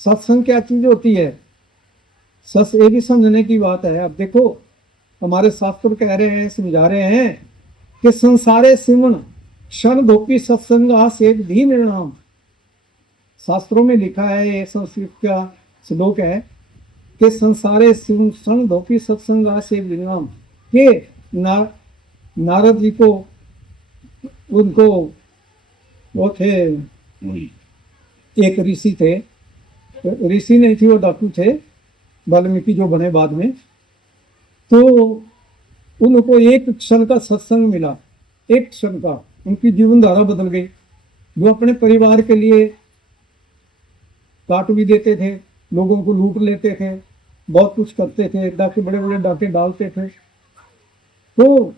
सत्संग क्या चीज होती है, ये भी समझने की बात है। अब देखो हमारे शास्त्र कह रहे हैं, समझा रहे हैं कि संसारे सिमन क्षण धोपी सत्संग आसेक धी निर्णाम। शास्त्रों में लिखा है, ये संस्कृत का श्लोक है कि संसारे सिमन क्षण धोपी सत्संग आसेक धी निर्णाम। के नारद जी को, उनको वो थे, एक ऋषि थे, ऋषि नहीं थी वो डाकू थे, वाल्मीकि जो बने बाद में। तो उनको एक क्षण का सत्संग मिला, एक क्षण का, उनकी जीवन धारा बदल गई। जो अपने परिवार के लिए काट भी देते थे, लोगों को लूट लेते थे, बहुत कुछ करते थे, डाके बड़े बड़े डाके डालते थे। तो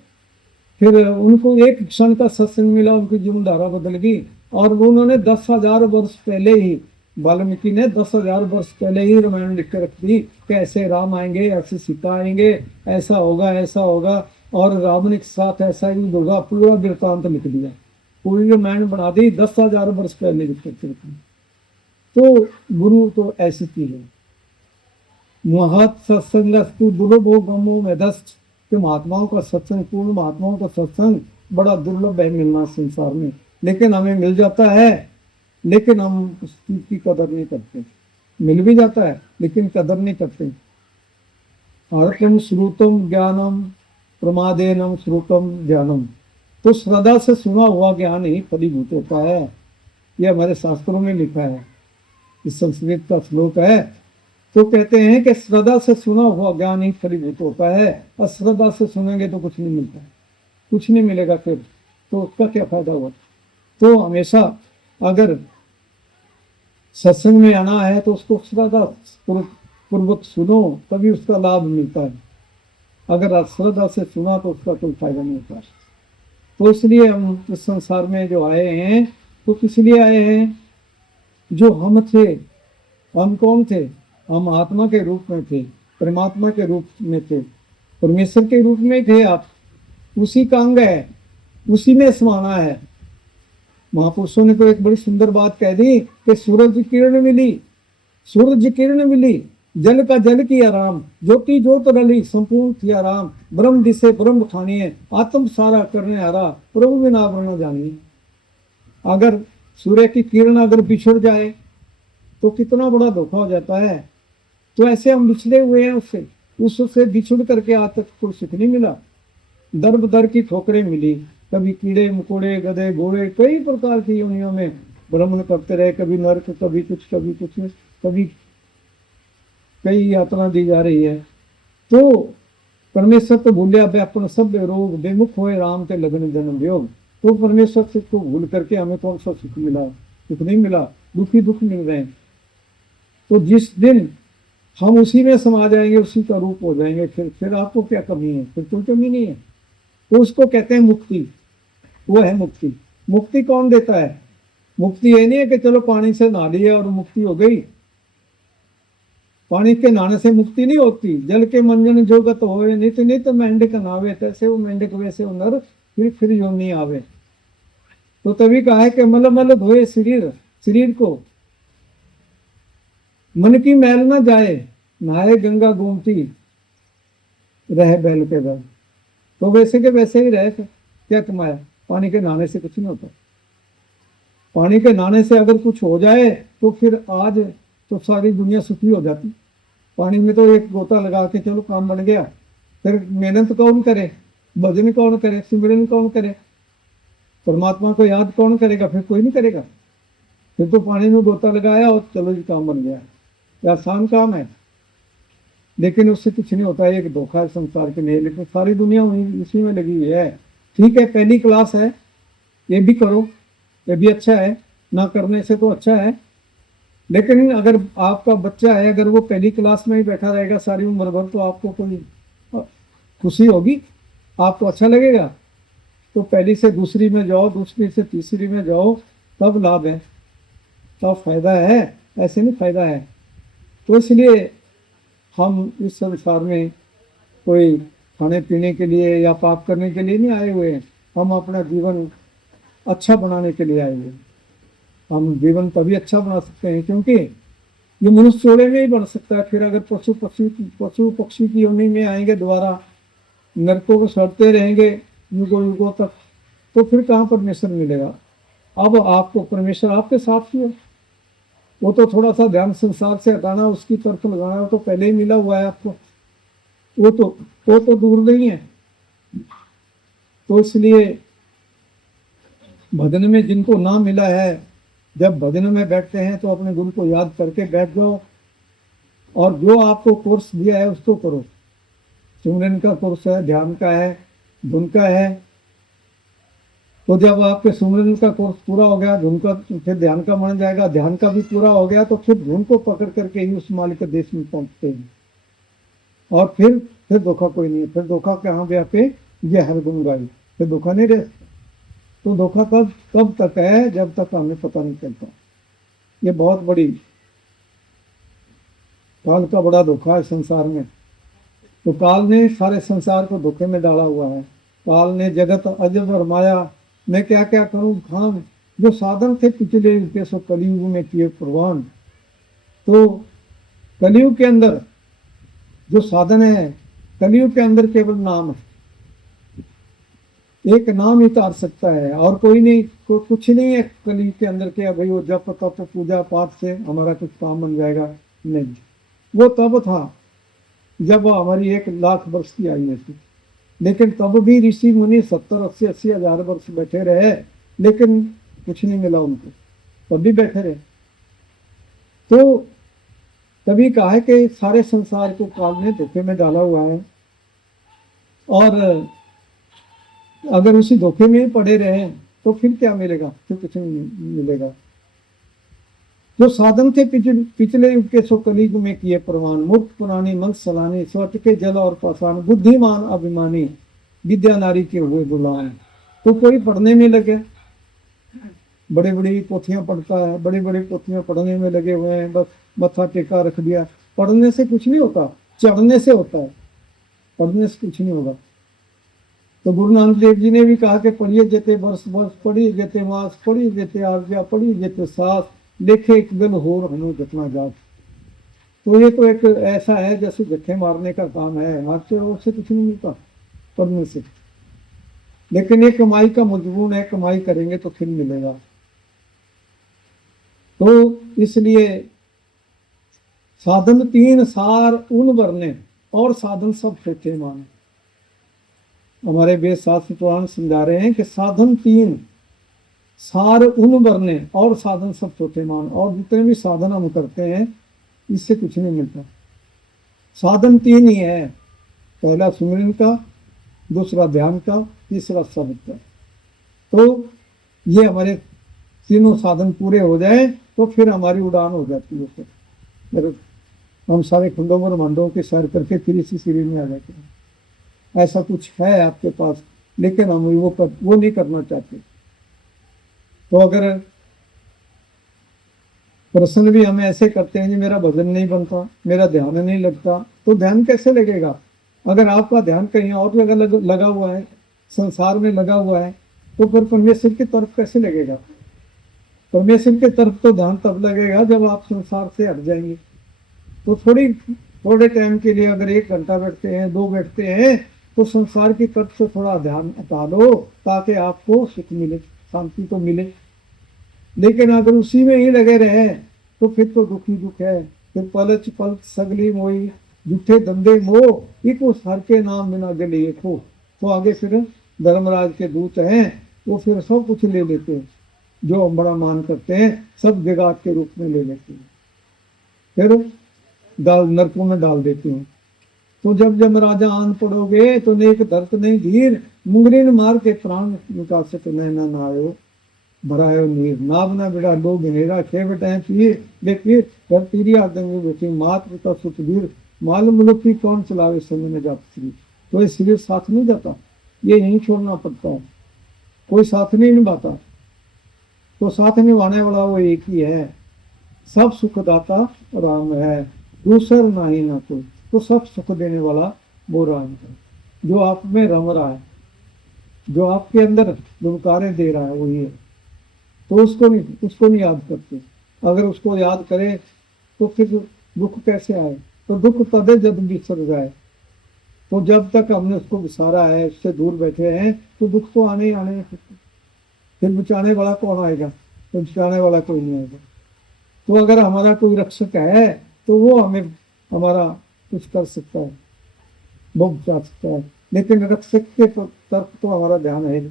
फिर उनको एक क्षण का सत्संग मिला, उनकी जीवन धारा बदल गई। और उन्होंने 10,000 वर्ष पहले ही, वाल्मीकि ने 10,000 वर्ष पहले ही रामायण लिख कर रख दी कि ऐसे राम आएंगे, ऐसे सीता आएंगे, ऐसा होगा ऐसा होगा, और रावण के साथ ऐसा ही होगा। पूरा वृत्तांत लिख दिया, पूरी रामायण बना दी, 10,000 वर्ष पहले लिख कर रख दी। तो गुरु तो ऐसी चीज है। महत सत्संगस्तु दुर्लभो गमो मेधस्त, कि महात्माओं का सत्संग, पूर्ण महात्माओं का सत्संग बड़ा दुर्लभ है मिलना संसार में। लेकिन हमें मिल जाता है, लेकिन हम उस चीज की कदर नहीं करते। मिल भी जाता है लेकिन कदर नहीं करते। अर्थम श्रुतम ज्ञानम प्रमादेनम श्रुतम ज्ञानम। तो श्रद्धा से सुना हुआ ज्ञान ही फलीभूत होता है, ये हमारे शास्त्रों में लिखा है। इस संस्कृत का श्लोक है। तो कहते हैं कि श्रद्धा से सुना हुआ ज्ञान ही फलीभूत होता है। अश्रद्धा से सुनेंगे तो कुछ नहीं मिलता है, कुछ नहीं मिलेगा, फिर तो उसका क्या फायदा हुआ। तो हमेशा अगर सत्संग में आना है तो उसको श्रद्धा पूर्वक सुनो, तभी उसका लाभ मिलता है। अगर अश्रद्धा से सुना तो उसका कोई फायदा नहीं होता। तो इसलिए हम इस संसार में जो आए हैं तो किस लिए आए हैं? जो हम थे, हम कौन थे? हम आत्मा के रूप में थे, परमात्मा के रूप में थे, परमेश्वर के रूप में थे। आप उसी का अंग है, उसी में समाना है। महापुरुषों ने तो एक बड़ी सुंदर बात कह दी कि सूरज किरण मिली, सूरज किरण मिली, जल का जल की आराम, ज्योति ज्योत रली, संपूर्ण थी आराम, ब्रह्म दिसे ब्रह्म खानिए, आत्म सारा करने हारा, प्रभु बिना वर्ण जानिए। अगर सूर्य की किरण अगर बिछड़ जाए तो कितना बड़ा धोखा हो जाता है। तो ऐसे हम बिछड़े हुए हैं उससे बिछुड़ करके आज तक कुछ सुख नहीं मिला। दर बदर की ठोकरें मिली, कभी कीड़े मकोड़े गधे घोड़े कई प्रकार की योनियों में भ्रमण करते रहे, कभी नरक कभी कुछ कभी कुछ, कभी कई यात्रा दी जा रही है। तो परमेश्वर तो भूलिया व्यापन सब रोग, बेमुख हुए राम के लगन जन्म योग। तो परमेश्वर से को भूल करके हमें कौन सा सुख मिला? सुख नहीं मिला, दुखी दुख मिल रहे हैं। तो जिस दिन हम उसी में समा जाएंगे, उसी का रूप हो जाएंगे, फिर आपको क्या कमी है? फिर कोई कमी नहीं है। तो उसको कहते हैं मुक्ति, वो है मुक्ति। मुक्ति कौन देता है? मुक्ति ये नहीं है कि चलो पानी से नहा लिया और मुक्ति हो गई। पानी के नहाने से मुक्ति नहीं होती। जल के मंजन जोगत होए, नित नित मेंढक नावे, तैसे वो मेंढक वैसे वो नर, फिर योनि आवे। तो तभी कहा है कि मल मल धोए शरीर को, मन की मैल न जाए, नहाए गंगा गोमती, रह बैल के दर। तो वैसे के वैसे ही रहे, क्या कमाया? पानी के नहाने से कुछ नहीं होता। पानी के नहाने से अगर कुछ हो जाए तो फिर आज तो सारी दुनिया सुखी हो जाती। पानी में तो एक गोता लगा के चलो काम बन गया, फिर मेहनत कौन करे? भजन कौन करे? सिमरन कौन करे? परमात्मा को याद कौन करेगा? फिर कोई नहीं करेगा। फिर तो पानी में गोता लगाया और चलो जी काम बन गया। आसान काम है, लेकिन उससे कुछ नहीं होता है। एक धोखा है संसार के लिए, लेकिन सारी दुनिया इसी में लगी हुई है। ठीक है, पहली क्लास है, ये भी करो, ये भी अच्छा है, ना करने से तो अच्छा है। लेकिन अगर आपका बच्चा है, अगर वो पहली क्लास में ही बैठा रहेगा सारी उम्र भर, तो आपको कोई खुशी होगी? आपको अच्छा लगेगा? तो पहली से दूसरी में जाओ, दूसरी से तीसरी में जाओ, तब लाभ है, तब फायदा है। ऐसे नहीं फायदा है। तो इसलिए हम इस संसार में कोई खाने पीने के लिए या पाप करने के लिए नहीं आए हुए हैं। हम अपना जीवन अच्छा बनाने के लिए आए हुए हैं। हम जीवन तभी अच्छा बना सकते हैं क्योंकि ये मनुष्य जोड़े में ही बन सकता है। फिर अगर पशु पक्षी की योनि में आएंगे दोबारा, नरकों को सड़ते रहेंगे युगों युगों तक, तो फिर कहाँ परमेश्वर मिलेगा। अब आपको परमेश्वर आपके साथ ही है। वो तो थोड़ा सा ध्यान संसार से हटाना, उसकी तरफ लगाना, वो तो पहले ही मिला हुआ है आपको। वो तो दूर नहीं है। तो इसलिए भजन में जिनको ना मिला है, जब भजन में बैठते हैं तो अपने गुरु को याद करके बैठ जाओ, और जो आपको कोर्स दिया है उसको करो। सिमरन का कोर्स है, ध्यान का है, धुन का है। तो जब आपके सिमरन का कोर्स पूरा हो गया, धुन का, फिर ध्यान का मान जाएगा, ध्यान का भी पूरा हो गया, तो फिर धुन को पकड़ करके ही उस मालिक के देश में पहुंचते हैं। और फिर धोखा कोई नहीं है। फिर धोखा कहाँ गया पे ये हर गुण गाई, फिर धोखा नहीं रहे। तो धोखा कब तक है, जब तक हमें पता नहीं चलता। ये बहुत बड़ी काल का बड़ा धोखा है संसार में। तो काल ने सारे संसार को धोखे में डाला हुआ है। काल ने जगत अजब और माया, मैं क्या क्या करूं खान, जो साधन थे पिछले युग के सो कलयुग में किए प्रवान। तो कलयुग के अंदर जो साधन है, कलयुग के अंदर केवल नाम है। एक नाम ही तार सकता है, और कोई नहीं, कुछ नहीं है कलयुग के अंदर के भाई वो जप तप पूजा पाठ से हमारा कुछ काम बन जाएगा। नहीं, वो तब था जब हमारी 1,00,000 वर्ष की आयु थी। लेकिन तब भी ऋषि मुनि 70-80 हजार वर्ष बैठे रहे, लेकिन कुछ नहीं मिला उनको, तब भी बैठे रहे। तो तभी कहा है कि सारे संसार को काल ने धोखे में डाला हुआ है, और अगर उसी धोखे में ही पड़े रहे तो फिर क्या मिलेगा, फिर कुछ नहीं मिलेगा। जो साधन थे पिछले युग के सो कलयुग में किए प्रमाण, मुक्त पुरानी मंत्र सलानी, स्वट के जल और पाषाण, बुद्धिमान अभिमानी, विद्या नारी के हुए गुलाम। तो कोई पढ़ने में लगे, बड़ी बड़ी पोथियां पढ़ता है, बड़ी बड़ी पोथियां पढ़ने में लगे हुए हैं, बस मत्था टेका रख दिया। पढ़ने से कुछ नहीं होता, चढ़ने से होता है, पढ़ने से कुछ नहीं होगा। तो गुरु नानक देव जी ने भी कहा कि पढ़िए जेते वर्ष वर्ष, पढ़िए जेते मास, पढ़िए जेते आज्ञा, पढ़िए जेते सास, देखे एक दिल हो हनु जतना जात। तो ये तो एक ऐसा है जैसे धक्के मारने का काम है, मारते हो उससे कुछ नहीं मिलता पढ़ने से। लेकिन ये कमाई का मजबून है, कमाई करेंगे तो फिर मिलेगा। तो इसलिए साधन 3 सार उन वरने, और साधन सब फेंके माने। हमारे वेद शास्त्र पुराण समझा रहे हैं कि साधन 3 सार उन वरने, और साधन सब छोटे मान। और जितने भी साधन हम करते हैं इससे कुछ नहीं मिलता। साधन 3 ही है, पहला सुमिरन का, दूसरा ध्यान का, तीसरा शब्द का। तो ये हमारे तीनों साधन पूरे हो जाए तो फिर हमारी उड़ान हो जाती है। फिर हम सारे खंडों ब्रह्मांडों के सैर करके फिर इसी शरीर में आ जाते हैं। ऐसा कुछ है आपके पास, लेकिन हम वो नहीं करना चाहते। तो अगर प्रश्न भी हमें ऐसे करते हैं कि मेरा भजन नहीं बनता, मेरा ध्यान नहीं लगता, तो ध्यान कैसे लगेगा? अगर आपका ध्यान कहीं और जगह लगा हुआ है, संसार में लगा हुआ है, तो फिर परमेश्वर की तरफ कैसे लगेगा? परमेश्वर की तरफ तो ध्यान तब लगेगा जब आप संसार से हट जाएंगे। तो थोड़े टाइम के लिए अगर 1 घंटा बैठते हैं, 2 बैठते हैं, तो संसार की तरफ से थोड़ा ध्यान हटा लो, ताकि आपको सुख मिले, शांति तो मिले। लेकिन अगर उसी में ही लगे रहे तो फिर तो दुखी दुख है। फिर पलच पल सगली मोई, झूठे धंधे मोह, इको हर के नाम बिना गले खो। तो आगे फिर धर्मराज के दूत हैं, वो फिर सब कुछ ले लेते हैं, जो हम बड़ा मान करते हैं सब जगात के रूप में ले लेते हैं, फिर नरकों में डाल देते हैं। तो जब राजा आन पड़ोगे तो नेक धरत नहीं धीर, मुंगरीन मार के प्राण निकाल सके नैना ना आयो, भरायो नीर नाव ना बिड़ा लोग घेरा, खे बेटाएं पिए देखिए कर तीरी आदमी बेटी, मात पिता सुतवीर, मालूम मुल्क की कौन चलावे समय में जात श्री। तो ये शरीर साथ नहीं जाता, ये यहीं छोड़ना पड़ता है, कोई साथ नहीं निभाता। तो साथ निभाने वाला वो एक ही है, सब सुखदाता राम है, दूसर नाही ना कोई। तो सब सुख देने वाला वो राम है, जो आप में रम रहा है, जो आपके अंदर दुमकारे दे रहा है, वो ये। तो उसको नहीं याद करते। अगर उसको याद करें तो फिर दुख कैसे आए? तो दुख तदे जब बिसर जाए। तो जब तक हमने उसको विसारा है, उससे दूर बैठे हैं, तो दुख तो आने ही आने हैं। फिर बचाने वाला कौन आएगा? तो बचाने वाला कोई नहीं आएगा। तो अगर हमारा कोई रक्षक है तो वो हमें हमारा कुछ कर सकता है, वो बचा सकता है। लेकिन रक्षक के तरफ तो हमारा ध्यान है नहीं,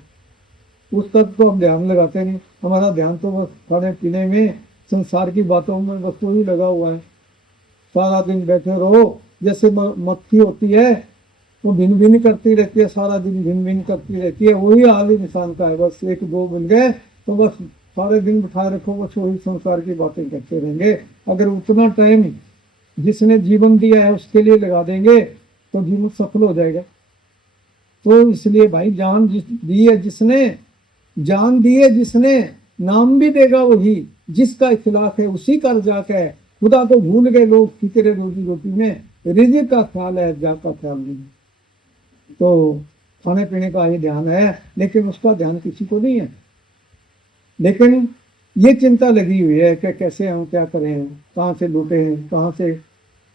उस तरफ तो हम ध्यान लगाते नहीं। हमारा ध्यान तो बस खाने पीने में, संसार की बातों में बस वही लगा हुआ है। सारा दिन बैठे रहो, जैसे मक्खी होती है वो भिन भिन करती रहती है, सारा दिन भिन भिन करती रहती है। वही हाल ही इंसान का है। बस एक दो मिल गए तो बस सारे दिन बिठाए रखो, बस वही संसार की बातें करते रहेंगे। अगर उतना टाइम जिसने जीवन दिया है उसके लिए लगा देंगे तो जीवन सफल हो जाएगा। तो इसलिए भाई जान दी है जिसने, जान दी है जिसने, नाम भी देगा वही। जिसका इखलाक है उसी का रजाक है। खुदा को भूल गए लोग फिक्रे रोजी रोटी में, रिज़्क़ का ख्याल है, जा का ख्याल नहीं। तो खाने पीने का ही ध्यान है, लेकिन उसका ध्यान किसी को नहीं है। लेकिन ये चिंता लगी हुई है कि कैसे हम क्या करें, कहाँ से लूटें, कहाँ से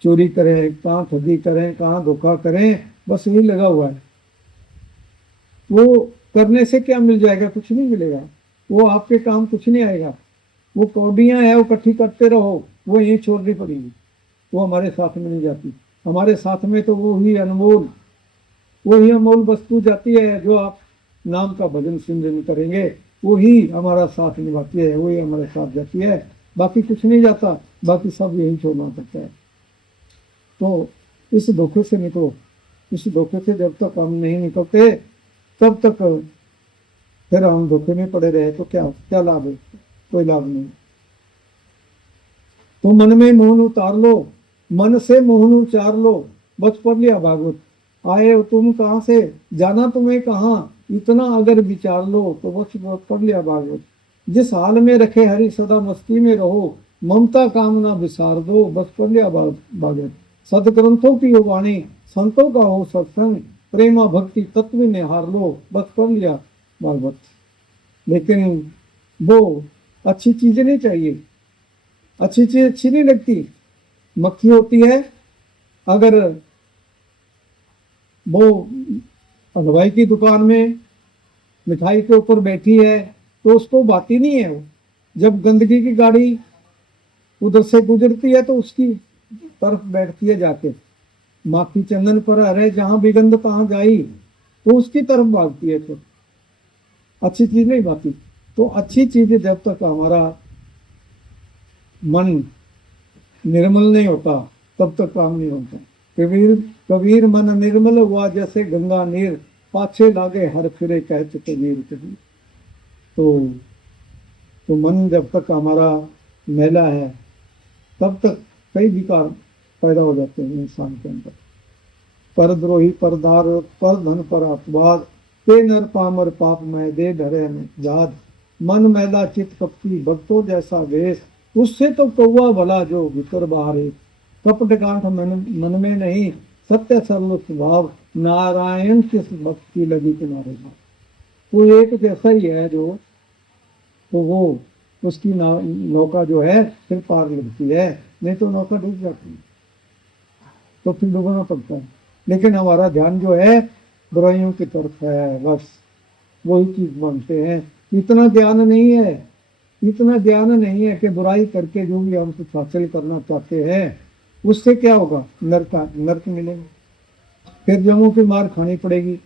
चोरी करें, कहाँ ठगी करें, कहाँ धोखा करें, बस यही लगा हुआ है। वो करने से क्या मिल जाएगा? कुछ नहीं मिलेगा। वो आपके काम कुछ नहीं आएगा। वो कौडियाँ हैं, वो इकट्ठी करते रहो, वो यहीं छोड़नी पड़ेगी। वो हमारे साथ में नहीं जाती। हमारे साथ में तो वो ही अनमोल वस्तु जाती है जो आप नाम का भजन सिमरन करेंगे, वो ही हमारा साथ निभाती है, वही हमारे साथ जाती है। बाकी कुछ नहीं जाता, बाकी सब यही छोड़ना पड़ता है। तो इस धोखे से निकलो। इस धोखे से जब तक हम नहीं निकलते तब तक फिर हम धोखे में पड़े रहे तो क्या लाभ है? कोई लाभ नहीं। तो मन में मोहन उतार लो, मन से मोहन उचार लो, बच पढ़ लिया भागवत। आए हो तुम कहाँ से, जाना तुम्हें कहाँ, इतना अगर विचार लो तो बच पढ़ लिया भागवत। जिस हाल में रखे हरि सदा मस्ती में रहो, ममता कामना विसार दो, बच पढ़ लिया भागवत। सदग्रंथों की हो वाणी, संतों का हो सत्संग, प्रेमा भक्ति तत्व निहार लो, बस पढ़ लिया भागवत। लेकिन वो अच्छी चीजें नहीं चाहिए। अच्छी चीज अच्छी नहीं लगती। मक्खी होती है, अगर वो हलवाई की दुकान में मिठाई के ऊपर बैठी है तो उसको बाती नहीं है। वो जब गंदगी की गाड़ी उधर से गुजरती है तो उसकी तरफ बैठती है जाके। माखी चंदन पर अरे जहां भी गंध तहां जाई, तो उसकी तरफ भागती है। तो अच्छी चीज नहीं भागती। तो अच्छी चीज जब तक हमारा मन निर्मल नहीं होता तब तक काम नहीं होता। कबीर मन निर्मल हुआ जैसे गंगा नीर, पाछे लागे हर फिरे कहते कबीर कबीर। तो मन जब तक हमारा मैला है तब तक कई विकार पैदा हो जाते हैं इंसान के अंदर। परद्रोही, परदार, पर धन, पर अपवाद, ते नर पामर पाप मैं दे धरे में जाद। मन मैला चित कपटी, भक्तों जैसा वेश, उससे तो कौवा भला जो भीतर बाहर। कपट गांठ मन में नहीं, सत्य सरल स्वभाव, नारायण किस भक्ति लगी तुम्हारे में। वो एक जैसा ही है जो, तो वो उसकी नौका जो है फिर पार लगती है, नहीं तो नौका डूब जाती है। तो फिर डूबना पड़ता है। लेकिन हमारा ध्यान जो है बुराइयों की तरफ है, बस वही चीज मानते हैं। इतना ज्ञान नहीं है, इतना ज्ञान नहीं है कि बुराई करके जो भी हम कुछ हासिल करना चाहते हैं उससे क्या होगा? नरक मिलेगा, फिर जमों की मार खानी पड़ेगी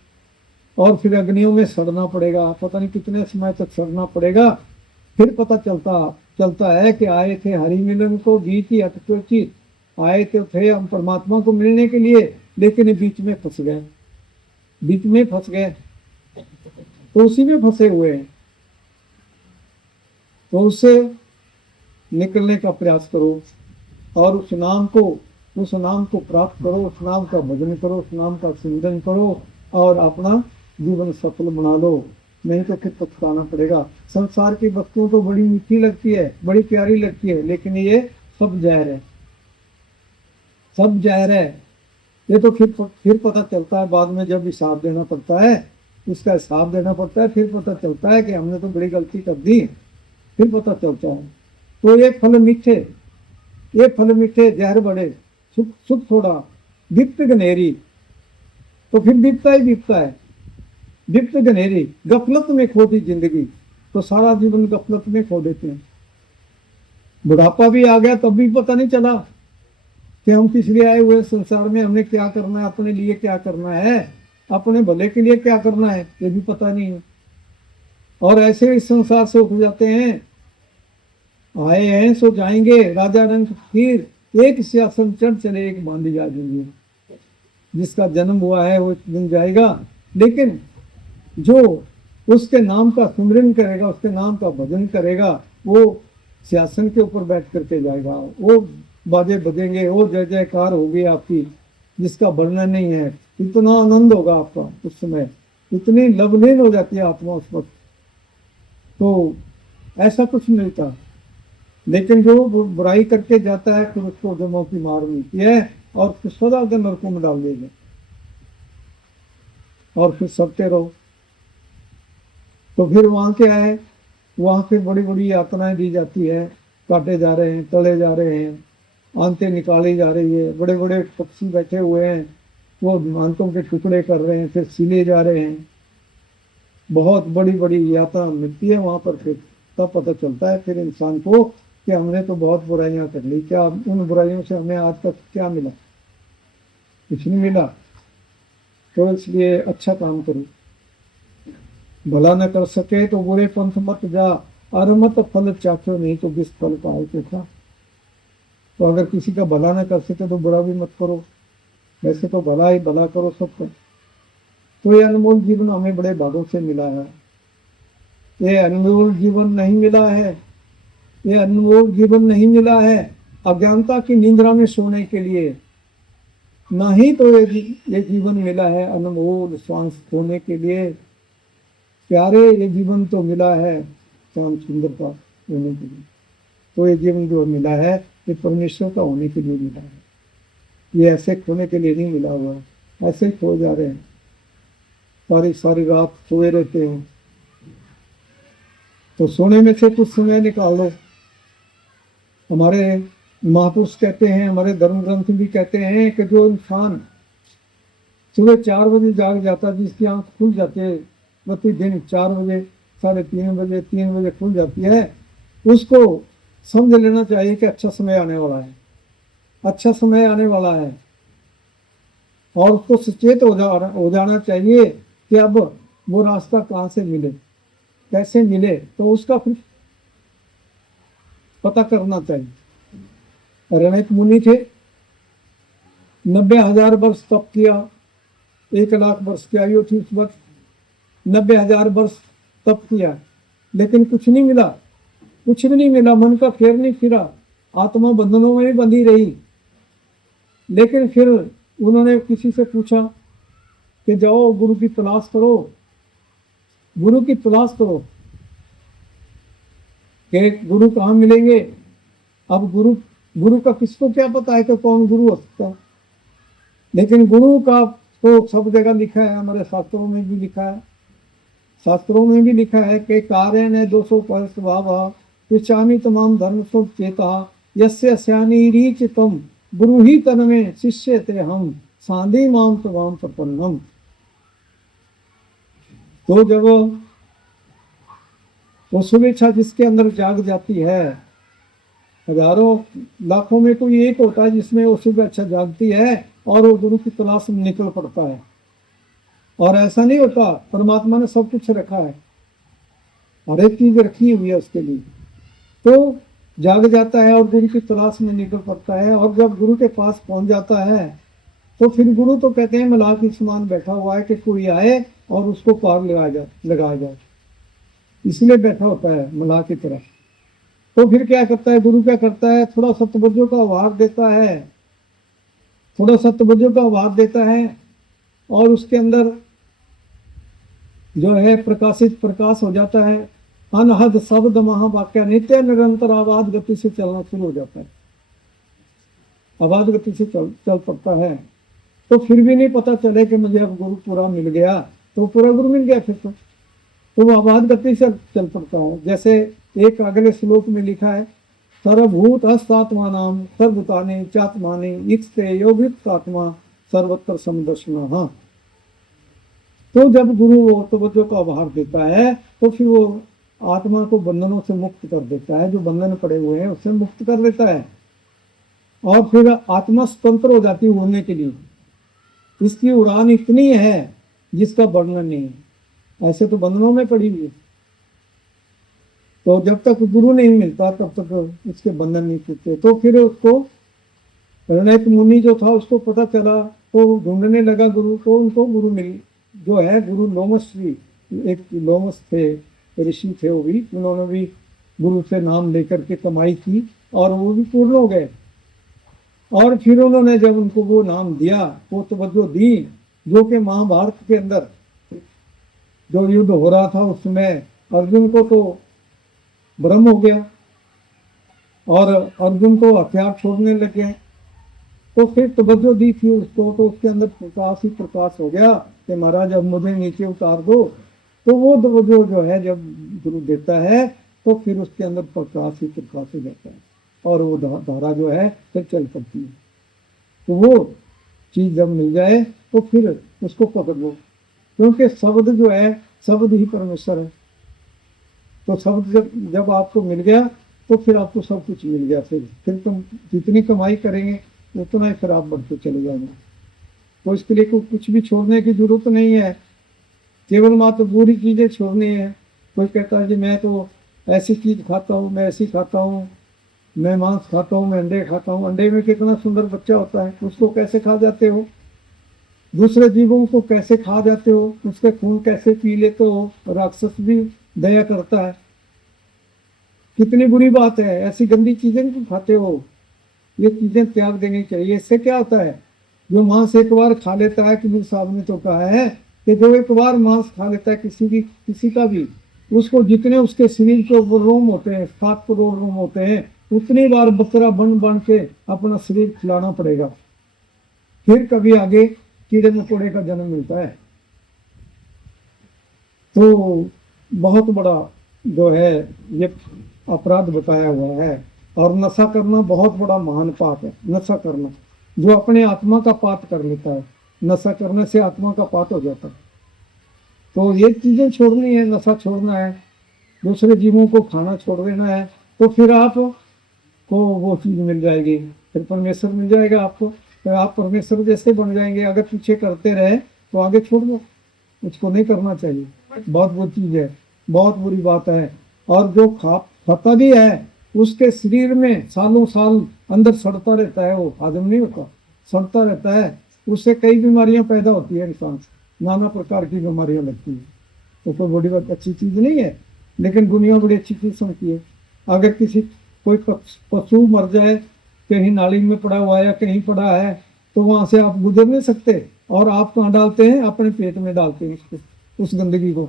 और फिर अग्नियों में सड़ना पड़ेगा। पता नहीं कितने समय तक सड़ना पड़ेगा। फिर पता चलता है कि आए थे हरि मिलन को, गीत ही अटकोची। आए थे हम परमात्मा को मिलने के लिए, लेकिन बीच में फंस गए। तो उसी में फंसे हुए हैं। तो उससे निकलने का प्रयास करो और उस नाम को प्राप्त करो, उस नाम का भजन करो, उस नाम का सिमरन करो और अपना जीवन सफल बना लो। नहीं तो फिर पछताना पड़ेगा। संसार की वस्तुओं तो बड़ी मीठी लगती है, बड़ी प्यारी लगती है, लेकिन ये सब जहर है, सब जहर है। ये तो फिर पता चलता है बाद में, जब हिसाब देना पड़ता है, इसका हिसाब देना पड़ता है, फिर पता चलता है कि हमने तो बड़ी गलती कर दी, फिर पता चलता है। तो ये फल मीठे, ये फल मीठे जहर बड़े, सुख सुख थोड़ा, दीप्त गनेरी। तो फिर दीपता ही दीपता है, दीप्त गनेरी, गफलत में खो दी जिंदगी, तो सारा जीवन गफलत में खो देते हैं। बुढ़ापा भी आ गया तब भी पता नहीं चला कि हम किस लिए आए हुए संसार में, हमने क्या करना है, अपने लिए क्या करना है, अपने भले के लिए क्या करना है, ये भी पता नहीं है। और ऐसे इस संसार से उठ जाते हैं, आए हैं सो जाएंगे, राजा रंग फिर, एक सिंहासन चढ़ चले एक बांधी जा जाएंगे। जिसका जन्म हुआ है वो एक दिन जाएगा, लेकिन जो उसके नाम का सुमिरन करेगा, उसके नाम का भजन करेगा, वो सिंहासन के ऊपर बैठ करके जाएगा। वो बाजे बजेंगे, वो जय जयकार होगी आपकी, जिसका वर्णन नहीं है। इतना आनंद होगा आपका उस समय, इतनी लवलीन हो जाती है आत्मा उस वक्त। तो ऐसा कुछ मिलता, लेकिन जो बुराई करके जाता है फिर उसको जमों की मार मिलती है और फिर सदा के नरकों में डाल देंगे और फिर सड़ते रहो। तो फिर वहाँ क्या है, वहाँ फिर बड़ी बड़ी यातनाएं दी जाती है, काटे जा रहे हैं, तले जा रहे हैं, आंतें निकाली जा रही है, बड़े बड़े पक्षी बैठे हुए हैं, वो आंतों के टुकड़े कर रहे हैं, फिर सिले जा रहे हैं। बहुत बड़ी बड़ी यातना मिलती है वहाँ पर। फिर तब पता चलता है फिर इंसान को कि हमने तो बहुत बुराइयां कर ली, क्या उन बुराइयों से हमें आज तक क्या मिला, कुछ नहीं मिला। तो इसलिए अच्छा काम करो, भला न कर सके तो बुरे पंथ मत जा, अरमत फल चाचो नहीं तो किस फल पाए के था। तो अगर किसी का भला न कर सके तो बुरा भी मत करो, वैसे तो भला ही भला करो सबको। तो ये अनमोल जीवन हमें बड़े भागों से मिला है। ये अनमोल जीवन नहीं मिला है, ये अनमोल जीवन नहीं मिला है अज्ञानता की निंद्रा में सोने के लिए, ना ही तो ये जीवन मिला है अनमोल श्वास खोने के लिए। प्यारे ये जीवन तो मिला है शांत सुंदरता होने के लिए। तो ये जीवन जो मिला है ये परमेश्वर का होने के लिए मिला है, ये ऐसे खोने के लिए नहीं मिला हुआ, ऐसे ही खो जा रहे हैं, सारी सारी रात सोए रहते हैं। तो सोने में से कुछ समय निकाल लो। हमारे महापुरुष कहते हैं, हमारे धर्म ग्रंथ भी कहते हैं कि जो इंसान सुबह 4 बजे जाग जाता, जिसकी आंख खुल जाती है प्रतिदिन 4 बजे, 3:30 बजे, 3 बजे खुल जाती है, उसको समझ लेना चाहिए कि अच्छा समय आने वाला है, अच्छा समय आने वाला है। और उसको सचेत हो जाना चाहिए कि अब वो रास्ता कहाँ से मिले, कैसे मिले, तो उसका फिर पता करना चाहिए। रणिक मुनि थे, 90,000 वर्ष तप किया, 1,00,000 वर्ष की आयु थी उस वक्त, 90,000 वर्ष तप किया, लेकिन कुछ नहीं मिला, कुछ भी नहीं मिला। मन का फेर नहीं फिरा, आत्मा बंधनों में ही बंधी रही। लेकिन फिर उन्होंने किसी से पूछा कि जाओ गुरु की तलाश करो, गुरु की तलाश करो कि गुरु कहाँ मिलेंगे। अब गुरु का किसको क्या पता है कि कौन गुरु हो सकता है, लेकिन गुरु का तो सब जगह लिखा है, हमारे शास्त्रों में भी लिखा है, शास्त्रों में भी लिखा है कि कार्य ने 200 परस भावा पिछानी तमाम धर्म सुख चेता यस्य स्यानी रीच तम गुरु ही तन में शिष्य ते हम सांदी माम तमाम प्रपन्नम। तो जब वो शुभेच्छा जिसके अंदर जाग जाती है, हजारों लाखों में कोई एक होता है जिसमें वो शुभेच्छा जागती है और वो गुरु की तलाश में निकल पड़ता है। और ऐसा नहीं होता, परमात्मा ने सब कुछ रखा है, हर एक चीज रखी हुई है उसके लिए। तो जाग जाता है और गुरु की तलाश में निकल पड़ता है, और जब गुरु के पास पहुंच जाता है तो फिर गुरु तो कहते हैं मलाह के समान बैठा हुआ है कि कोई आए और उसको पार लगाया जाए, इसलिए बैठा होता है मलाह की तरह। तो फिर क्या करता है गुरु, क्या करता है, थोड़ा सा तवज्जो का आभार देता है, थोड़ा सा तवज्जो का आभार देता है, और उसके अंदर जो है प्रकाश हो जाता है। अनहद शब्द महावाक्य नित्य निरंतर आवाज गति से चलना शुरू हो जाता है, आवाज गति से चल पड़ता है। तो फिर भी नहीं पता चले कि मुझे अब गुरु पूरा मिल गया, तो पूरा गुरु मिल गया फिर तो वो आवाज गति से चल पड़ता है। जैसे एक अगले श्लोक में लिखा है सर्वभूत हस्तात्मानाम सर्वभूतानि चात्मानि इत्ते योगित आत्मा सर्वत्र समदर्शनः। तो जब गुरु वो तवज्जो का आभार देता है तो फिर वो आत्मा को बंधनों से मुक्त कर देता है, जो बंधन पड़े हुए हैं उससे मुक्त कर देता है, और फिर आत्मा स्वतंत्र हो जाती है उड़ने के लिए। इसकी उड़ान इतनी है जिसका वर्णन नहीं है, ऐसे तो बंधनों में पड़ी हुई है। तो जब तक गुरु नहीं मिलता तब तक इसके बंधन नहीं टूटते। तो फिर उसको रणैक मुनि जो था उसको पता चला, तो ढूंढने लगा गुरु को। उनको गुरु मिल जो है गुरु लोमश्री, एक लोमस थे ऋषि थे, वो भी उन्होंने भी गुरु से नाम लेकर के कमाई की और वो भी पूर्ण हो गए। और फिर उन्होंने जब उनको वो नाम दिया, वो तवज्जो दी, जो कि महाभारत के अंदर जो युद्ध हो रहा था उसमें अर्जुन को तो भ्रम हो गया और अर्जुन को हथियार छोड़ने लगे। तो फिर तवज्जो दी थी उसको, तो उसके अंदर प्रकाश ही प्रकाश हो गया कि महाराज अब मुझे नीचे उतार दो। तो वो तवज्जो जो है जब गुरु देता है तो फिर उसके अंदर प्रकाश ही प्रकाश हो जाता है और वो धारा जो है फिर चल पड़ती है। तो वो चीज जब मिल जाए तो फिर उसको पकड़ लो, क्योंकि शब्द जो है शब्द ही परमेश्वर है। तो शब्द जब आपको मिल गया तो फिर आपको सब कुछ मिल गया। फिर तुम जितनी कमाई करेंगे उतना ही फिर आप बढ़ते चले जाएंगे। तो इसके लिए कुछ भी छोड़ने की जरूरत नहीं है, केवल मात्र बुरी चीजें छोड़नी है। कोई कहता है कि मैं तो ऐसी चीज खाता हूँ, मैं ऐसी खाता हूँ, मैं मांस खाता हूँ, मैं अंडे खाता हूँ। अंडे में कितना सुंदर बच्चा होता है, उसको कैसे खा जाते हो? दूसरे जीवों को कैसे खा जाते हो? उसके खून कैसे पी लेते हो? राक्षस भी दया करता है। कितनी बुरी बात है, ऐसी गंदी चीजें नहीं खाते हो। ये चीजें त्याग देनी चाहिए। इससे क्या होता है, जो मांस एक बार खा लेता है, कबीर साहब ने तो कहा है कि जो एक बार मांस खा लेता है किसी का भी, उसको जितने उसके शरीर के रोम होते हैं, 7 करोड़ रोम होते हैं, उतनी बार बकरा बन बन के अपना शरीर खिलाना पड़ेगा, फिर कभी आगे कीड़े मकोड़े का जन्म मिलता है। तो बहुत बड़ा जो है ये अपराध बताया हुआ है। और नशा करना बहुत बड़ा महान पाप है। नशा करना, जो अपने आत्मा का पाप कर लेता है, नशा करने से आत्मा का पाप हो जाता है। तो ये चीजें छोड़नी है, नशा छोड़ना है, दूसरे जीवों को खाना छोड़ देना है, तो फिर आप को वो चीज मिल जाएगी, फिर परमेश्वर मिल जाएगा आपको। तो आप परमेश्वर जैसे बन जाएंगे। अगर पीछे करते रहे तो आगे छोड़ दो, उसको नहीं करना चाहिए। बहुत बुरी चीज है, बहुत बुरी बात है। और जो खाता भी है उसके शरीर में सालों साल अंदर सड़ता रहता है, वो हजम नहीं होता, सड़ता रहता है। उससे कई बीमारियां पैदा होती है, इंसान से नाना प्रकार की बीमारियां लगती हैं। तो कोई बड़ी बात अच्छी चीज नहीं है, लेकिन दुनिया बड़ी अच्छी चीज समझती है। अगर किसी कोई पशु मर जाए, कहीं नाली में पड़ा हुआ है या कहीं पड़ा है, तो वहां से आप गुजर नहीं सकते, और आप कहाँ डालते हैं? अपने पेट में डालते हैं उसको, उस गंदगी को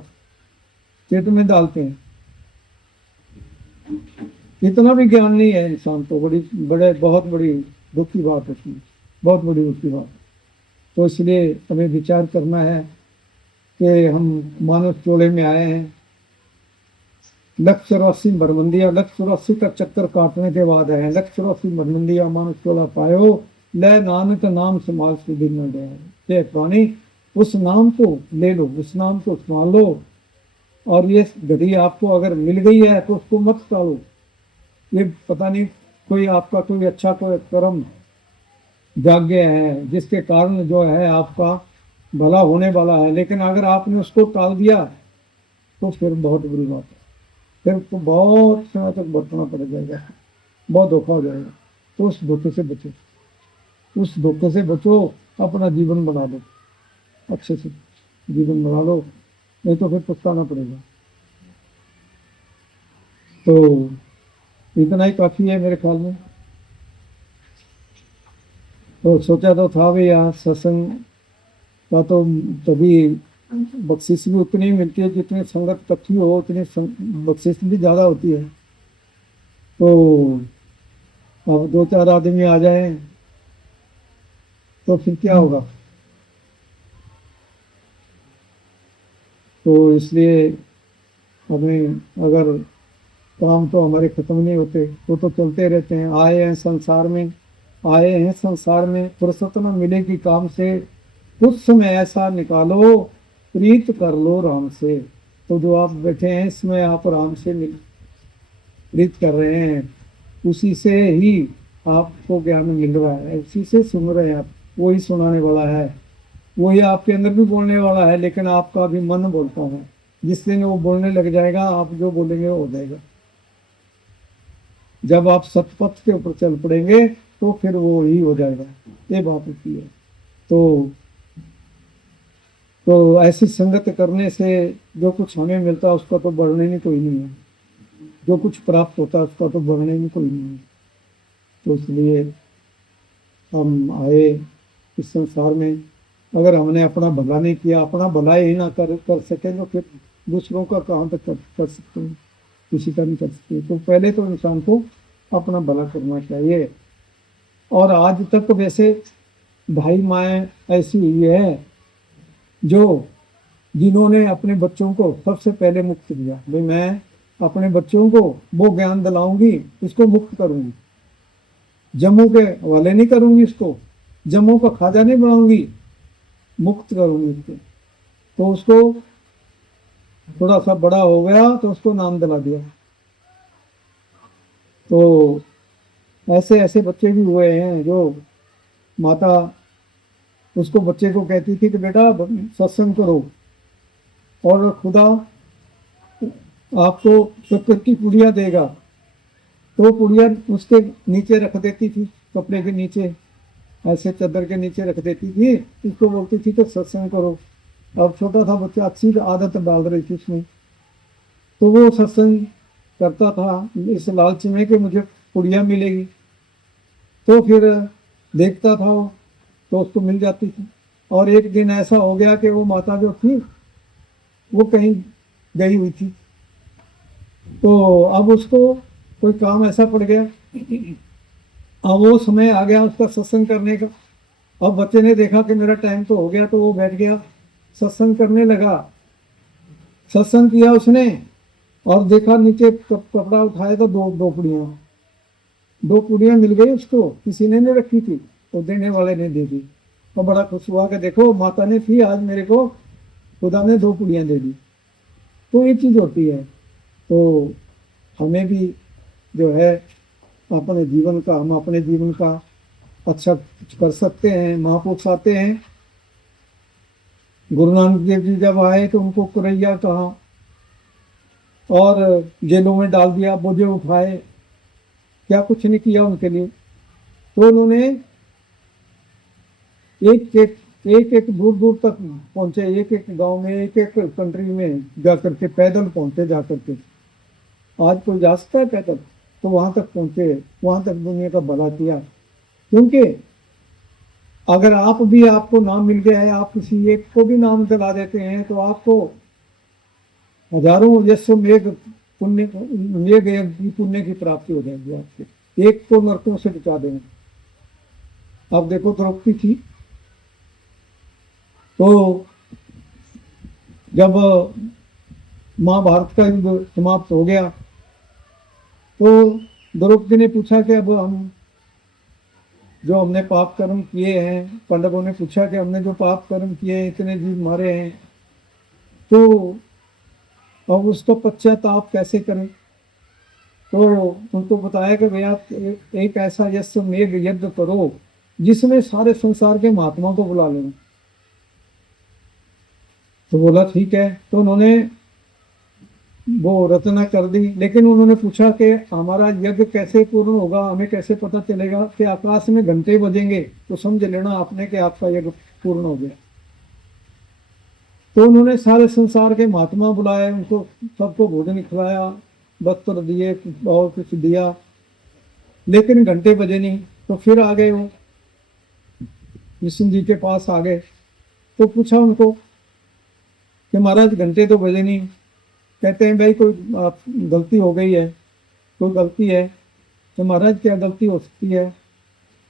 पेट में डालते हैं। इतना भी ज्ञान नहीं है इंसान को, बहुत बड़ी दुख की बात है, बहुत बड़ी दुख की बात। तो इसलिए हमें विचार करना है कि हम मानव चोले में आए हैं। 184 भरबंदिया, 184 का चक्कर काटने के बाद है 184 भरबंदिया मानव चोला पायो, ले नानक नाम संभाल से दिन न गया। प्राणी उस नाम को ले लो, उस नाम को संभाल लो। और ये घड़ी आपको अगर मिल गई है तो उसको मत टालो। ये पता नहीं कोई आपका कोई अच्छा कोई कर्म जाग गया है जिसके कारण जो है आपका भला होने वाला है, लेकिन अगर आपने उसको टाल दिया तो फिर बहुत बुरी बात है, फिर तो बहुत समय तक बरतना पड़ जाएगा, बहुत धोखा हो जाएगा। तो उस धोखे से बचो, उस धोखे से बचो, अपना जीवन बना दो, अच्छे से जीवन बना लो, नहीं तो फिर पछताना पड़ेगा। तो इतना ही काफी है मेरे ख्याल में। तो सोचा तो था भी यहाँ सत्संग का तो तभी बख्शिश भी उतनी मिलती है, जितनी संगत इकट्ठी हो उतनी बख्शिश भी ज़्यादा होती है। तो अब 2-4 आदमी आ जाए तो फिर क्या होगा? तो इसलिए हमें अगर काम तो हमारे खत्म नहीं होते, वो तो चलते रहते हैं। आए हैं संसार में फुर्सत न मिलेगी काम से, कुछ समय ऐसा निकालो प्रीत कर लो राम से। तो जो आप बैठे हैं इसमें आप राम से प्रीत कर रहे हैं, उसी से ही आपको ज्ञान मिल रहा है, उसी से सुन रहे हैं आप। वही सुनाने वाला है, वही आपके अंदर भी बोलने वाला है, लेकिन आपका भी मन बोलता है। जिस दिन वो बोलने लग जाएगा, आप जो बोलेंगे वो हो जाएगा। जब आप सतपथ के ऊपर चल पड़ेंगे तो फिर वो ही हो जाएगा। ये बात होती है। तो ऐसी संगत करने से जो कुछ हमें मिलता है उसका तो बढ़ने में कोई नहीं है, जो कुछ प्राप्त होता है उसका तो बढ़ने में कोई नहीं है। तो इसलिए हम आए इस संसार में, अगर हमने अपना भला नहीं किया, अपना भला ही ना कर सके, तो फिर दूसरों का कहाँ तक कर सकते हैं, किसी का नहीं कर सकते। तो पहले तो इंसान को अपना भला करना चाहिए। और आज तक वैसे भाई माएँ ऐसी हुई है जो जिन्होंने अपने बच्चों को सबसे पहले मुक्त किया, भाई मैं अपने बच्चों को वो ज्ञान दिलाऊंगी, इसको मुक्त करूंगी, जम्मू के हवाले नहीं करूंगी, इसको जम्मू का खाजा नहीं बनाऊंगी, मुक्त करूंगी इसको। तो उसको थोड़ा सा बड़ा हो गया तो उसको नाम दिला दिया। तो ऐसे ऐसे बच्चे भी हुए हैं जो माता उसको बच्चे को कहती थी कि बेटा सत्संग करो, और खुदा आपको शक्कर की पुड़िया देगा, तो पुड़िया उसके नीचे रख देती थी, कपड़े के नीचे, ऐसे चादर के नीचे रख देती थी। उसको बोलती थी तो सत्संग करो। अब छोटा था बच्चा, अच्छी आदत डाल रही थी उसमें, तो वो सत्संग करता था इस लालच में कि मुझे पुड़िया मिलेगी। तो फिर देखता था वो, तो उसको मिल जाती थी। और एक दिन ऐसा हो गया कि वो माता जो थी वो कहीं गई हुई थी, तो अब उसको कोई काम ऐसा पड़ गया, अब वो समय आ गया उसका सत्संग करने का। अब बच्चे ने देखा कि मेरा टाइम तो हो गया, तो वो बैठ गया, सत्संग करने लगा। सत्संग किया उसने और देखा नीचे कपड़ा उठाया तो दो पुड़ियाँ मिल गई उसको, किसी ने नहीं रखी थी, तो देने वाले ने दे दी। तो बड़ा खुश हुआ कि देखो माता ने थी, आज मेरे को खुदा ने 2 पुड़ियाँ दे दी। तो ये चीज़ होती है। तो हमें भी जो है अपने जीवन का, हम अपने जीवन का अच्छा कुछ कर सकते हैं। महापुरुष आते हैं, गुरु नानक देव जी जब आए तो उनको कुरैया कहा और जेलों में डाल दिया, बोझे उठाए, क्या कुछ नहीं किया उनके लिए। तो उन्होंने एक दूर दूर तक पहुंचे, एक गांव में, एक कंट्री में जाकर के पैदल पहुंचे, जाकर के। आज कोई जा सकता है पैदल? तो वहां तक पहुंचे, वहां तक दुनिया का भला किया। क्योंकि अगर आपको नाम मिल गया है, आप किसी एक को भी नाम दिला देते हैं, तो आपको हजारों यश मेघ पुण्य की पुण्य की प्राप्ति हो जाएगी। आपके एक को नरकों से बचा देंगे। आप देखो द्रौपदी थी, तो जब महाभारत का युद्ध समाप्त हो गया तो द्रौपदी ने पूछा कि अब हम जो हमने पाप कर्म किए हैं, पांडवों ने पूछा कि हमने जो पाप कर्म किए हैं, इतने जीव मारे हैं, तो अब उसको पश्चाताप कैसे करें। तो उनको बताया कि भैया एक ऐसा यश मेघ यज्ञ करो जिसमें सारे संसार के महात्मा को बुला लेना। तो बोला ठीक है। तो उन्होंने वो रचना कर दी, लेकिन उन्होंने पूछा कि हमारा यज्ञ कैसे पूर्ण होगा, हमें कैसे पता चलेगा कि आकाश में घंटे बजेंगे तो समझ लेना आपने कि आपका यज्ञ पूर्ण हो गया। तो उन्होंने सारे संसार के महात्मा बुलाए, उनको सबको भोजन खिलाया, वस्त्र दिए और कुछ दिया, लेकिन घंटे बजे नहीं। तो फिर आ गए वो विष्णु जी के पास आ गए, तो पूछा उनको कि महाराज घंटे तो बजे नहीं। कहते हैं भाई कोई गलती हो गई है, कोई गलती है। तो महाराज क्या गलती हो सकती है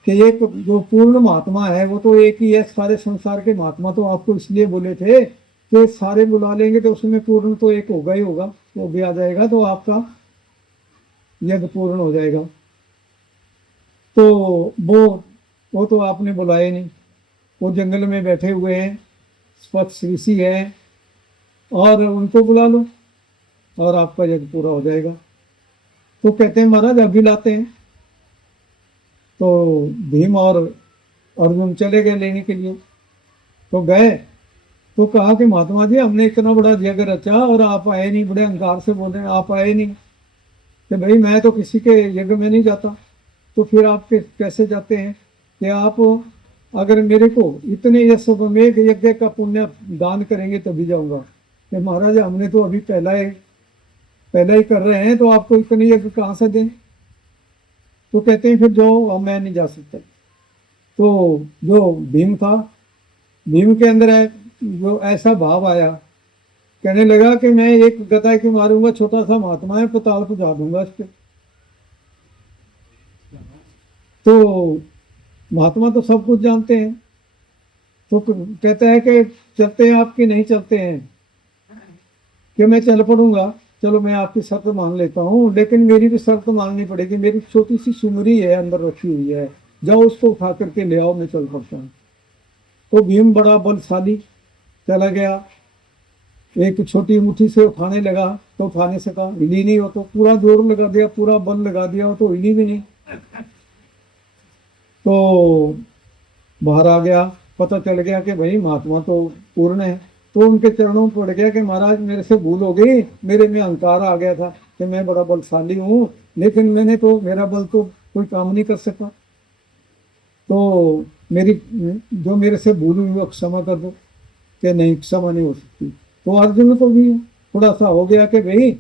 कि एक जो पूर्ण महात्मा है वो तो एक ही है, सारे संसार के महात्मा तो आपको इसलिए बोले थे कि सारे बुला लेंगे तो उसमें पूर्ण तो एक होगा ही होगा, वो भी आ जाएगा तो आपका यज्ञ पूर्ण हो जाएगा। तो वो तो आपने बुलाए नहीं, वो जंगल में बैठे हुए हैं, स्वच्छ ऋषि है, और उनको बुला लो और आपका यज्ञ पूरा हो जाएगा। तो कहते हैं महाराज अभी लाते हैं। तो भीम और अर्जुन चले गए लेने के लिए। तो गए तो कहा कि महात्मा जी हमने इतना बड़ा यज्ञ रचा और आप आए नहीं, बड़े अहंकार से बोले आप आए नहीं। कि भाई मैं तो किसी के यज्ञ में नहीं जाता। तो फिर आप कैसे जाते हैं कि आप अगर मेरे को इतने यशोमेघ यज्ञ का पुण्य दान करेंगे तभी जाऊंगा। कि महाराज हमने तो अभी पहला ही कर रहे हैं, तो आपको इतने यज्ञ कहाँ से दें। तो कहते हैं फिर जो मैं नहीं जा सकता। तो जो भीम था, भीम के अंदर है जो ऐसा भाव आया, कहने लगा कि मैं एक गदा की मारूंगा, छोटा सा महात्मा है, पताल पहुंचा दूंगा इस पे। तो महात्मा तो सब कुछ जानते हैं। तो कहता है कि चलते हैं आप कि नहीं चलते हैं। कि मैं चल पड़ूंगा, चलो मैं आपकी शर्त मान लेता हूँ, लेकिन मेरी भी शर्त माननी पड़ेगी। मेरी छोटी सी सुमरी है अंदर रखी हुई है, जाओ उसको उठा करके ले आओ, मैं चल पड़ता हूँ। तो भीम बड़ा बलशाली चला गया, एक छोटी मुट्ठी से उठाने लगा तो उठाने से कहा हिली नहीं। हो तो पूरा जोर लगा दिया, पूरा बल लगा दिया, हो तो हिली भी नहीं। तो बाहर आ गया, पता चल गया कि भाई महात्मा तो पूर्ण है। तो उनके चरणों में पड़ गया कि महाराज मेरे से भूल हो गई, मेरे में अहंकार आ गया था कि मैं बड़ा बलशाली हूँ, लेकिन मेरा बल तो कोई काम नहीं कर सका। तो जो मेरे से भूल हुई वो क्षमा कर दो। कि नहीं क्षमा नहीं हो सकती। तो अर्जुन को भी थोड़ा सा हो गया कि भाई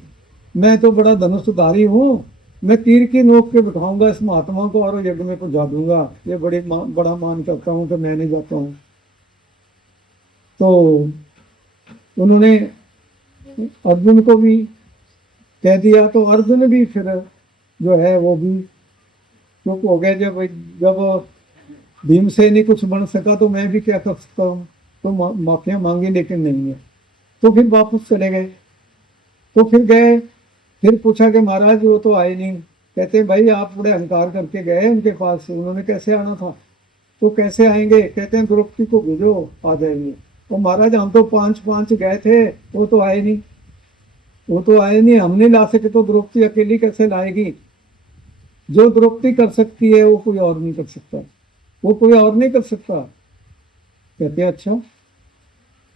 मैं तो बड़ा धनुषधारी हूँ, मैं तीर की नोक के बिठाऊंगा इस महात्मा को और यज्ञ में पहुंचा दूंगा। ये बड़ा मान करता हूँ कि मैं नहीं जाता हूँ। तो उन्होंने अर्जुन को भी कह दिया। तो अर्जुन भी फिर जो है वो भी चुप हो गए। जब भीमसेन ही कुछ बन सका तो मैं भी क्या कर सकता हूँ। तो माफियाँ मांगी लेकिन नहीं है। तो फिर वापस चले गए। तो फिर गए, फिर पूछा कि महाराज वो तो आए नहीं। कहते भाई आप बड़े अहंकार करके गए उनके पास, उन्होंने कैसे आना था। तो कैसे आएंगे, कहते हैं द्रौपदी को भेजो आ जाएंगे। तो महाराज हम तो पांच गए थे, वो तो आए नहीं, हम नहीं ला सके तो द्रौपदी अकेली कैसे लाएगी। जो द्रौपदी कर सकती है वो कोई और नहीं कर सकता, कहते हैं अच्छा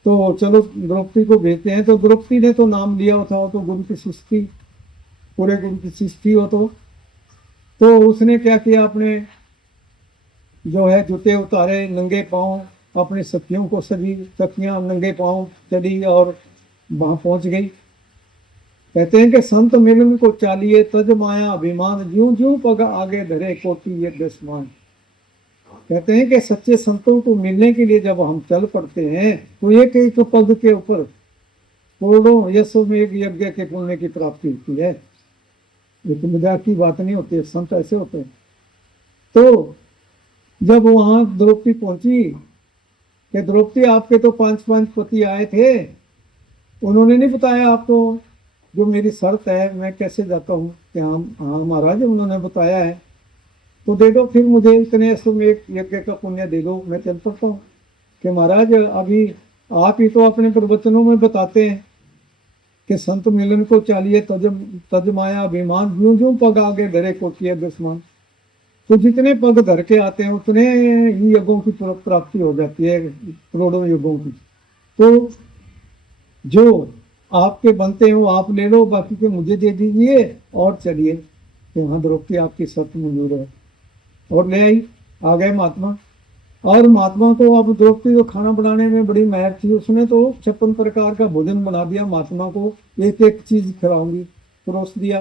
तो चलो द्रौपदी को भेजते हैं। तो द्रौपदी ने तो नाम लिया था, वो तो गुरु की शिष्टी, पूरे गुरु की शिष्टी हो। तो उसने क्या किया, अपने जो है जूते उतारे, नंगे पांव अपने सखियों को सजी, सखियां नंगे पांव चली और वहां पहुंच गई। कहते हैं कि संत मिलन को चालिए तज माया अभिमान, ज्यों ज्यों पग आगे धरे कोटि ये दसमान। कहते हैं कि सच्चे संतों को मिलने के लिए जब हम चल पड़ते हैं तो एक एक पद के ऊपर करोड़ों यशोमेघ यज्ञ के पुण्य की प्राप्ति होती है। ये तो मजाक की बात नहीं होती है, संत ऐसे होते हैं। तो जब वहां द्रौपदी पहुंची कि द्रौपदी आपके तो 5 पति आए थे, उन्होंने नहीं बताया आपको जो मेरी शर्त है मैं कैसे जाता हूँ। कि हाँ हाँ महाराज उन्होंने बताया है। तो दे दो फिर मुझे इतने एक यज्ञ का पुण्य दे दो, मैं चल पड़ता हूँ। कि महाराज अभी आप ही तो अपने प्रवचनों में बताते हैं कि संत मिलन को चालिए तज माया अभिमान, ज्यों ज्यों पग आगे धरे कोटि दुश्मन। तो जितने पग धर के आते हैं उतने ही यज्ञों की प्राप्ति हो जाती है, करोड़ों यज्ञों की। तो जो आपके बनते हैं वो आप ले लो, बाकी के मुझे दे दीजिए और चलिए। तो हाँ द्रौपदी आपकी शर्त मंजूर है, और ले आई। आ गए महात्मा। और महात्मा को अब द्रौपदी को खाना बनाने में बड़ी महर थी, उसने तो 56 प्रकार का भोजन बना दिया। महात्मा को एक एक चीज खिलाऊंगी परोस दिया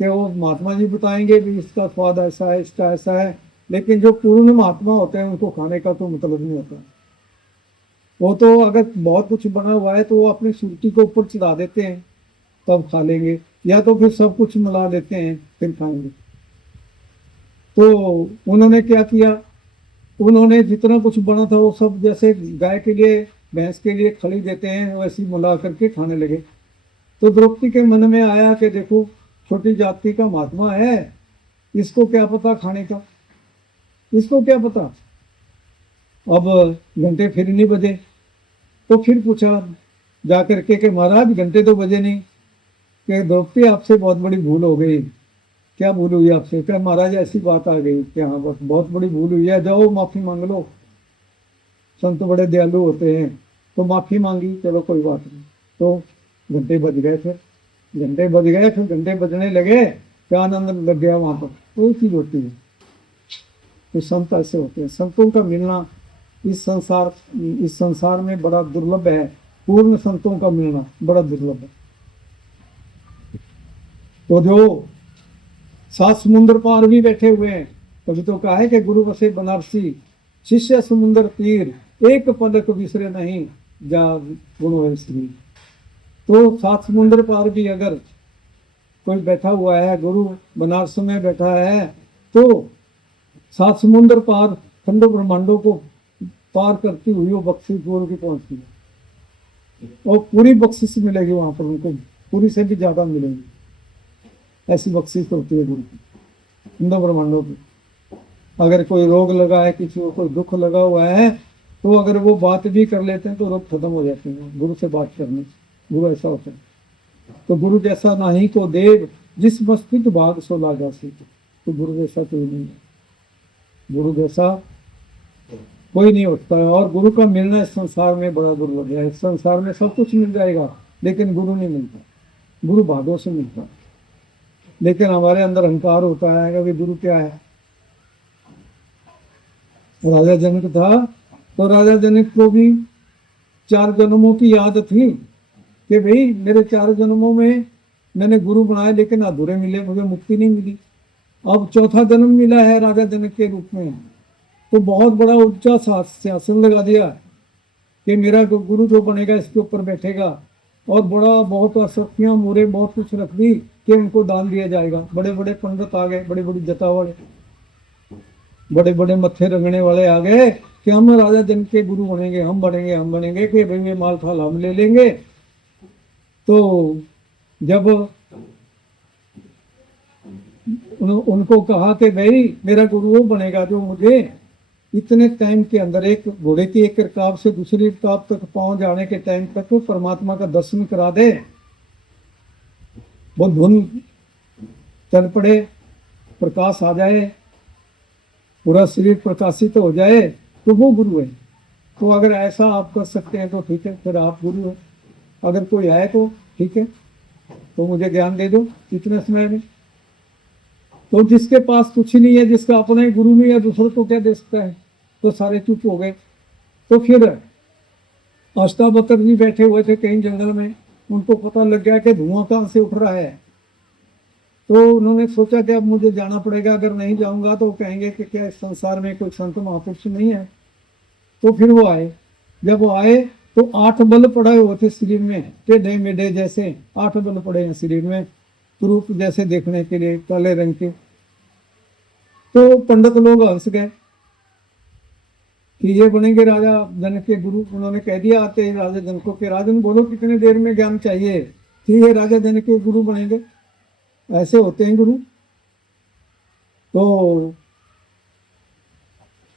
कि वो महात्मा जी बताएंगे भी इसका स्वाद ऐसा है, इसका ऐसा है। लेकिन जो पूर्ण महात्मा होते हैं उनको खाने का तो मतलब नहीं होता। वो तो अगर बहुत कुछ बना हुआ है तो वो अपनी सुर्ती को ऊपर चढ़ा देते हैं तब खा लेंगे, या तो फिर सब कुछ मिला देते हैं फिर खाएंगे। तो उन्होंने क्या किया, उन्होंने जितना कुछ बना था वो सब जैसे गाय के लिए भैंस के लिए खली देते हैं वैसे मिला करके खाने लगे। तो द्रौपदी के मन में आया कि देखो छोटी जाति का महात्मा है, इसको क्या पता खाने का, इसको क्या पता। अब घंटे फिर नहीं बजे, तो फिर पूछा जाकर के कि महाराज घंटे तो बजे नहीं, कि द्रौपदी आपसे बहुत बड़ी भूल हो गई। क्या भूल हुई आपसे? क्या महाराज ऐसी बात आ गई कि हाँ बस बहुत बड़ी भूल हुई है, जाओ माफी मांग लो, संत बड़े दयालु होते हैं। तो माफी मांगी, चलो कोई बात नहीं। तो घंटे बज गए, फिर घंटे बज गए, फिर घंटे बजने लगे, क्या आनंद लग गया वहां पर। कोई चीज होती है तो संत ऐसे होते हैं। संतों का मिलना इस संसार में बड़ा दुर्लभ है। पूर्ण संतों का मिलना बड़ा दुर्लभ है। तो जो 7 समुद्र पार भी बैठे हुए हैं, तभी तो कहा है कि गुरु बसे बनारसी, शिष्य समुद्र तीर, एक पलक विसरे नहीं, जा गुण होए श्री। तो 7 समुद्र पार भी अगर कोई बैठा हुआ है, गुरु बनारस में बैठा है, तो 7 समुद्र पार खंडों ब्रह्मांडों को पार करती हुई वो बख्शिश गुरु की पहुंचती है, और पूरी बख्शिश मिलेगी वहां पर उनको, पूरी से भी ज्यादा मिलेगी। ऐसी बख्शिश होती है गुरु की खंडों ब्रह्मांडों की। अगर कोई रोग लगा है, किसी को कोई दुख लगा हुआ है, तो अगर वो बात भी कर लेते हैं तो रोग खत्म हो जाते हैं गुरु से बात करने। गुरु ऐसा होता है। तो गुरु जैसा नाही को देव, जिस मस्तिष्क भाग सो लागा से। तो गुरु जैसा कोई नहीं है, गुरु जैसा कोई नहीं होता है। और गुरु का मिलना इस संसार में बड़ा दुर्लभ है। इस संसार में सब कुछ मिल जाएगा, लेकिन गुरु नहीं मिलता। गुरु भागों से मिलता है। लेकिन हमारे अंदर अहंकार होता है कि गुरु क्या है। राजा जनक था, तो राजा जनक को भी 4 जन्मों की याद थी कि भाई मेरे 4 जन्मों में मैंने गुरु बनाए, लेकिन अधूरे मिले, मुझे मुक्ति नहीं मिली। अब 4था जन्म मिला है राजा जनक के रूप में, तो बहुत बड़ा ऊंचा शासन लगा दिया कि मेरा गुरु जो बनेगा इसके ऊपर बैठेगा, और बड़ा बहुत शक्तियां मोरे बहुत कुछ रख दी कि उनको दान दिया जाएगा। बड़े बड़े पंडित आ गए, बड़ी बड़ी जता वाले, बड़े बड़े मत्थे रंगने वाले आ गए कि हम राजा जनक के गुरु बनेंगे, हम बनेंगे कि भाई ये माल थाल हम ले लेंगे। तो जब उनको कहा कि भाई मेरा गुरु वो बनेगा जो मुझे इतने टाइम के अंदर, एक घोड़े की एक रकाब से दूसरी रकाब तक पहुंच जाने के टाइम तक वो परमात्मा का दर्शन करा दे, वो धुन चल पड़े, प्रकाश आ जाए, पूरा शरीर प्रकाशित हो जाए, तो वो गुरु है। तो अगर ऐसा आप कर सकते हैं तो ठीक है, फिर आप गुरु हैं। अगर कोई आए तो ठीक है, तो मुझे ज्ञान दे दो इतने समय में। तो जिसके पास कुछ नहीं है, जिसका अपना ही गुरु नहीं है, दूसरों को क्या दे सकता है? तो सारे चुप हो गए। तो फिर अष्टावक्र जी बैठे हुए थे कहीं जंगल में, उनको पता लग गया कि धुआं कहाँ से उठ रहा है। तो उन्होंने सोचा कि अब मुझे जाना पड़ेगा, अगर नहीं जाऊंगा तो कहेंगे कि क्या इस संसार में कोई संत महापुरुष नहीं है। तो फिर वो आए। जब वो आए तो 8 बल पड़े हुए थे शरीर में, टेढ़े मेढ़े जैसे 8 बल पड़े हैं शरीर में, रूप जैसे देखने के लिए, काले रंग के। तो पंडित लोग हंस गए कि ये बनेंगे राजा जनक के गुरु। उन्होंने कह दिया आते ही राजा जनक को कि राजन बोलो कितने देर में ज्ञान चाहिए। ठीक है, राजा जनक के गुरु बनेंगे, ऐसे होते हैं गुरु। तो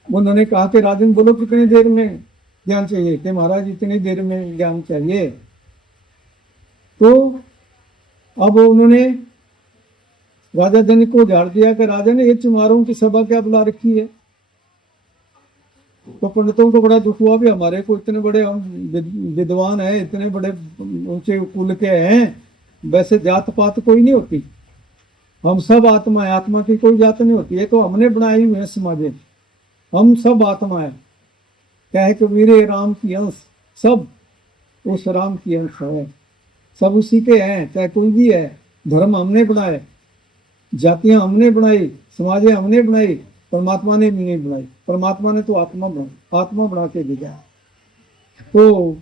उन्होंने कहा कि राजन बोलो कितनी देर में ज्ञान चाहिए, कि महाराज इतनी देर में ज्ञान चाहिए। तो अब उन्होंने राजा जनक को झाड़ दिया कि राजा ने ये चुमारों की सभा क्या बुला रखी है। तो पंडितों को बड़ा दुख हुआ भी, हमारे को इतने बड़े हम विद्वान हैं, इतने बड़े ऊंचे कुल के हैं, वैसे जात पात कोई नहीं होती, हम सब आत्मा है, आत्मा की कोई जात नहीं होती है। तो हमने बनाई हुई है समाजे, हम सब आत्मा है। कहे कबीर राम की अंश, सब उस राम की अंश है, सब उसी के हैं, चाहे कोई भी है। धर्म हमने बनाए, जातियां हमने बनाई, समाजें हमने बनाई, परमात्मा ने भी नहीं बनाई। परमात्मा ने तो आत्मा बना के भेजा। तो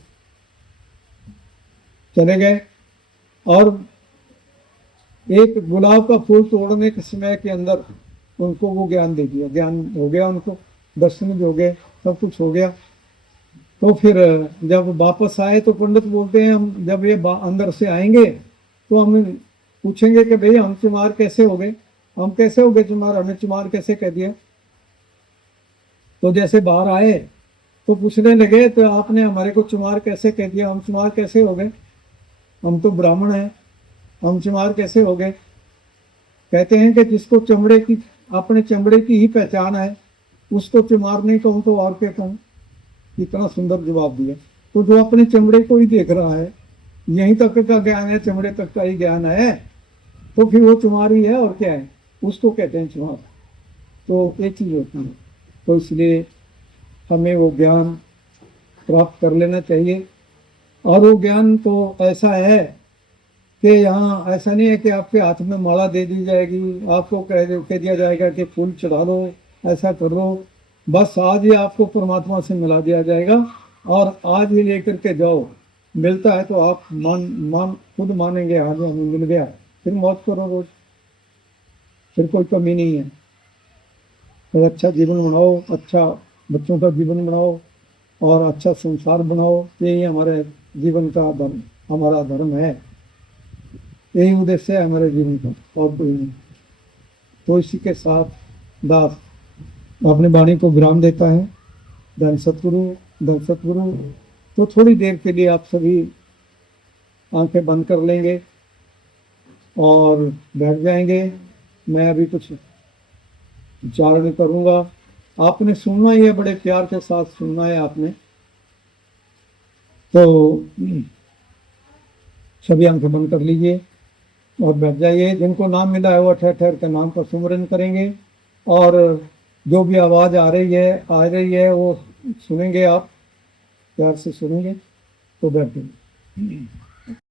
चले गए, और एक गुलाब का फूल तोड़ने के समय के अंदर उनको वो ज्ञान दे दिया। ज्ञान हो गया, उनको दर्शन भी हो गए, सब कुछ हो गया। तो फिर जब वापस आए तो पंडित बोलते हैं हम जब ये अंदर से आएंगे तो हम पूछेंगे कि भाई हम चुमार कैसे हो गए, हम कैसे हो गए चुमार, हमें चुमार कैसे कह दिया। तो जैसे बाहर आए तो पूछने लगे तो आपने हमारे को चुमार कैसे कह दिया, हम चुमार कैसे हो गए, हम तो ब्राह्मण हैं, हम चुमार कैसे हो गए। कहते हैं कि जिसको चमड़े की, अपने चमड़े की ही पहचान है, उसको चुमार नहीं कहूँ तो और क्या कहूँ। इतना सुंदर जवाब दिया। तो जो अपने चमड़े को ही देख रहा है, यहीं तक का ज्ञान है, चमड़े तक का ही ज्ञान है, तो फिर वो चुमार ही है और क्या है, उसको कहते हैं चुमार। तो एक चीज होती है। तो इसलिए हमें वो ज्ञान प्राप्त कर लेना चाहिए। और वो ज्ञान तो ऐसा है कि यहाँ ऐसा नहीं है कि आपके हाथ में माला दे दी जाएगी, आपको कह दिया जाएगा कि फूल चढ़ा दो, ऐसा कर लो। बस आज ही आपको परमात्मा से मिला दिया जाएगा और आज ही लेकर के जाओ। मिलता है तो आप मान मान खुद मानेंगे आज हमें मिल गया, फिर मौज करो रोज, फिर कोई कमी नहीं है। तो अच्छा जीवन बनाओ, अच्छा बच्चों का जीवन बनाओ और अच्छा संसार बनाओ। यही हमारे जीवन का धर्म, हमारा धर्म है, यही उद्देश्य है हमारे जीवन का, और कोई नहीं। तो इसी के साथ दास अपनी वाणी को विराम देता है। धन सतगुरु, धन सतगुरु। तो थोड़ी देर के लिए आप सभी आंखें बंद कर लेंगे और बैठ जाएंगे। मैं अभी कुछ उच्चारण करूंगा, आपने सुनना ही है, बड़े प्यार के साथ सुनना है आपने। तो सभी आंखें बंद कर लीजिए और बैठ जाइए। जिनको नाम मिला है वो ठहर ठहर के नाम का सुमरन करेंगे और जो भी आवाज़ आ रही है वो सुनेंगे, आप प्यार से सुनेंगे। तो बैठ जाइए।